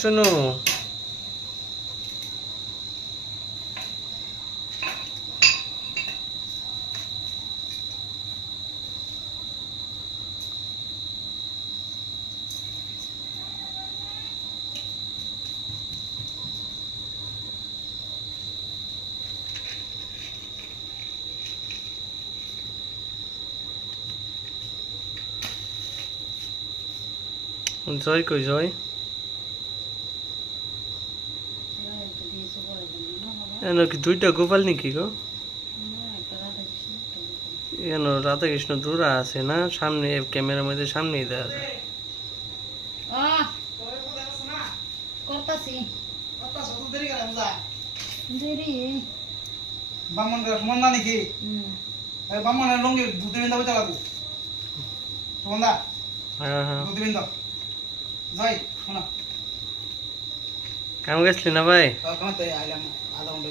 শোনো, জয় কই জয়? এন কি দুইটা গোপাল নাকি গো? এন রাধা কৃষ্ণ দূরা আছে না, সামনে ক্যামেরার মধ্যে সামনেই দেখা যায়। সুমন্দা নাকি বামনের লঙ্গি দুধে বিন্দা বইতে লাগবো সুমন্দা হ্যাঁ হ্যাঁ, দুধে বিন্দা যাই শোনা কাম গেছলি না ভাই? কামাতে আইলাম আধা ঘন্টা